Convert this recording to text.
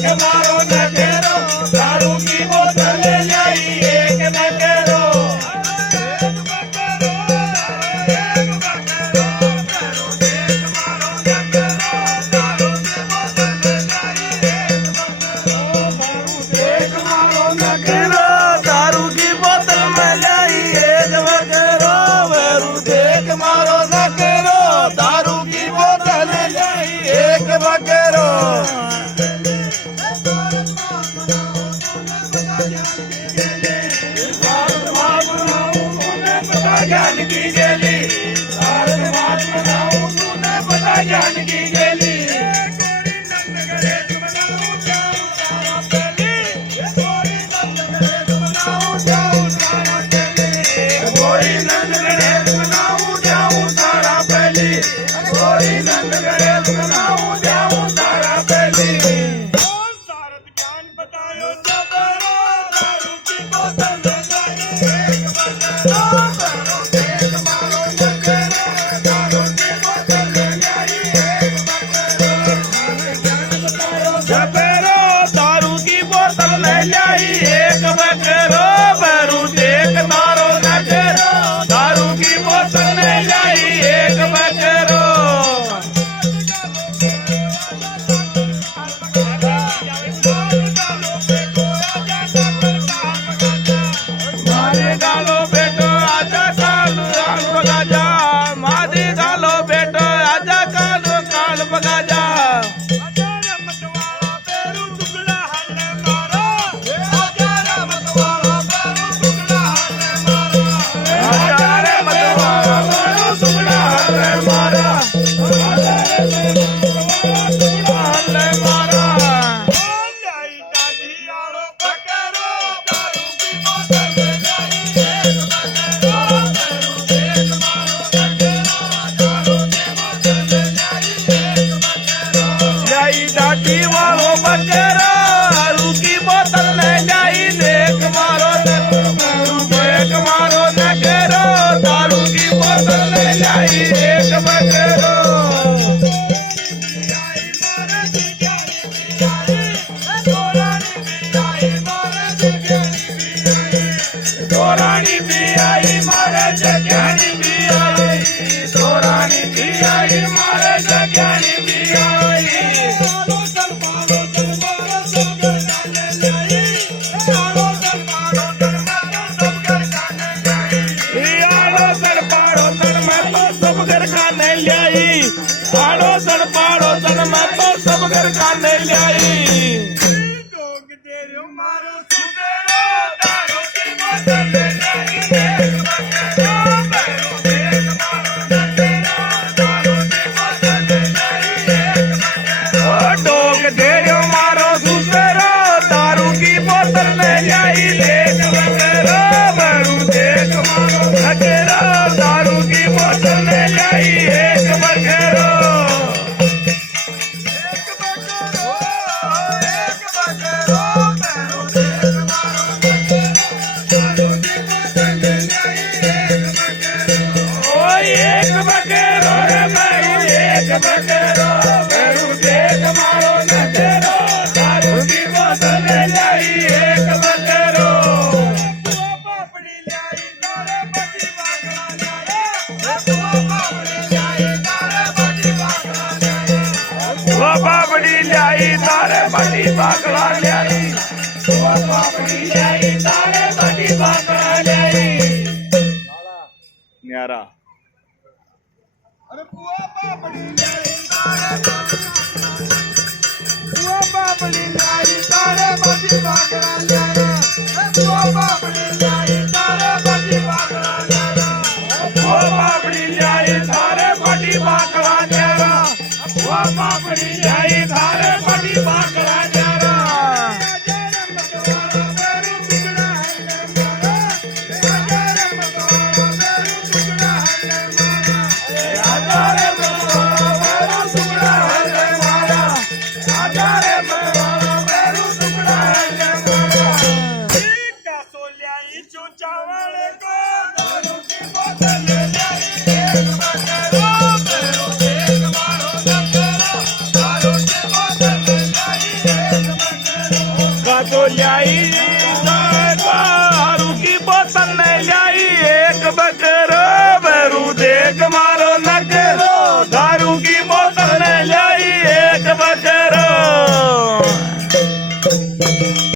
एक मारो नखेरो दारू की बोतल लाई एक नखेरो दारू की बोतल में लाई एक नखेरो वैरू देख मारो नखेरो दारू की बोतल लाई एक नखेरो ज्ञान की गेली तूने पता ज्ञान की गेली गोरी नंद गणेश मनाऊं जाऊं तारा पहली गोरी नंद गणेश मनाऊं जाऊं तारा पहली सारद ज्ञान बतायो जबरो दारू की बोतल लाई एक बजरो दारू की बोतल ले लाई एक बकरो वैरू देख मारो नखेरो दारू की बोतल ले लाई एक बकरो मारे गालो बेटो आजा कालू काल बगाजा मारे गालो बेटो आजा कालू काल बगाजा दादी वालो बकरा दारू की बोतल ले जाई देख मारो देख मारो नखेरो दारू की बोतल ले जाई एक बकरो सोरानी भी आई मारे जग्यानी भी आई सोरानी भी आई मारे जग्यानी भी आई मैं तो सब घर खाने लाई मारो सुबेरो दारू की बोतल ले लाई एक बकरो वैरू देख मारो नखेरो दारू की बोतल ले लाई एक बकरो डोक दे मारो सुबेरो दारू की बोतल ले लाई एक बकरो वैरू देख मारो नखेरो दारू की बोतल ले लाई एक बकरो एक बकरो रे वैरू एक बकरो वैरू देख मारो नखेरो दारू की बोतल ले लाई एक बकरो पापड़ी लाई तारे बटी बागड़ा लाई पापड़ी लाई तारे बटी बागड़ा लाई पापड़ी लाई तारे बटी बागड़ा लाई पापड़ी लाई तारे बटी बागड़ा लाई न्यारा अरे बुआ पापड़ी लाई तारे बटी बागड़ा लाई बुआ पापड़ी लाई तारे बटी बागड़ा लाई बुआ पापड़ी लाई तारे बटी बागड़ा लाई बुआ पापड़ी लाई तारे बटी बागड़ा लाई Bye. ਤੋਂ ਲਿਆਈ